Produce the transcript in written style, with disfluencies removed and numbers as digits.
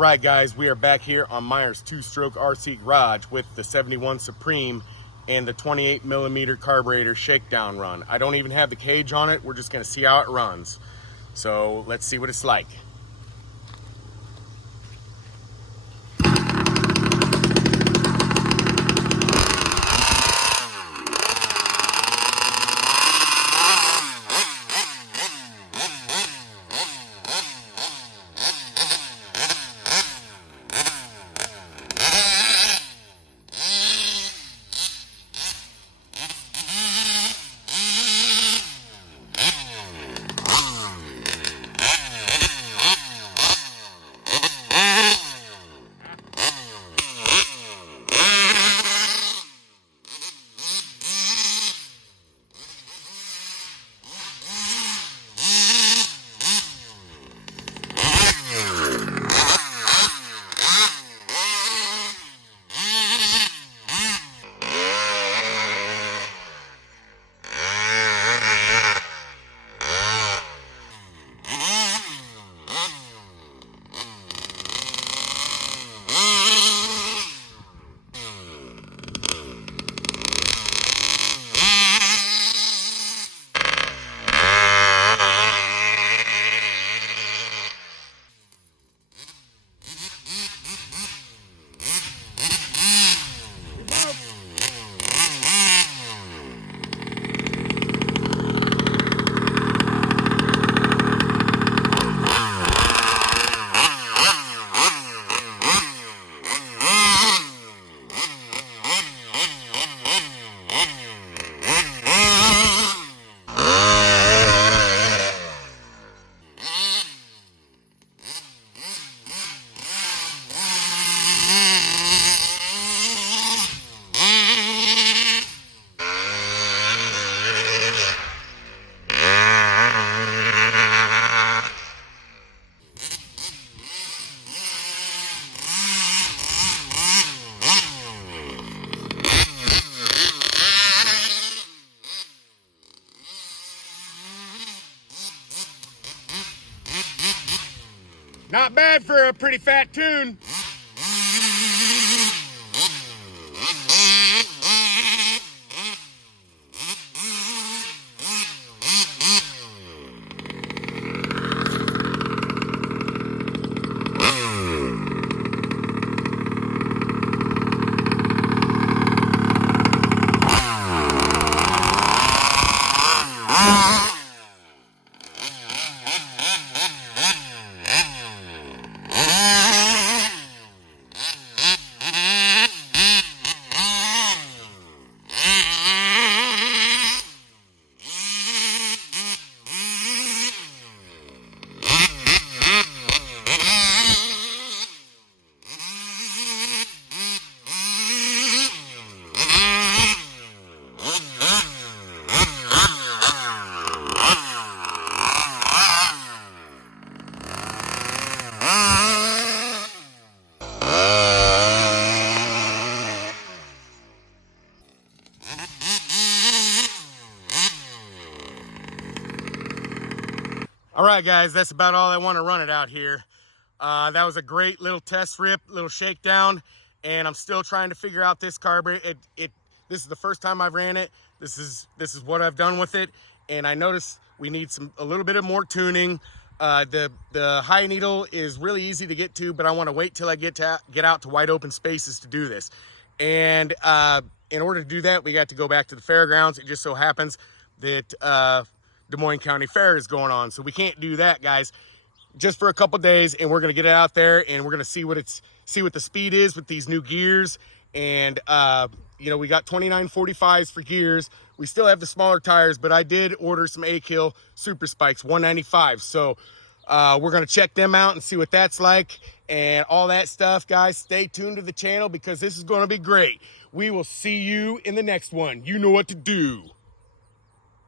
Alright guys, we are back here on Meyer's two-stroke RC garage with the 71 Supreme and the 28mm carburetor shakedown run. I don't even have the cage on it, we're just going to see how it runs. So let's see what it's like. Not bad for a pretty fat tune. All right, guys, that's about all I want to run it out here. That was a great little test rip, little shakedown, and I'm still trying to figure out this carburetor. This is the first time I've ran it. This is what I've done with it, and I noticed we need a little bit of more tuning. The high needle is really easy to get to, but I want to wait till I get out to wide open spaces to do this. And in order to do that, we got to go back to the fairgrounds. It just so happens that Des Moines County Fair is going on, so we can't do that, guys, just for a couple days. And we're gonna get it out there and we're gonna see what the speed is with these new gears. And you know, we got 2945s for gears. We still have the smaller tires, but I did order some A-Kill Super Spikes 195, so we're gonna check them out and see what that's like and all that stuff. Guys, stay tuned to the channel because this is gonna be great. We will see you in the next one. You know what to do.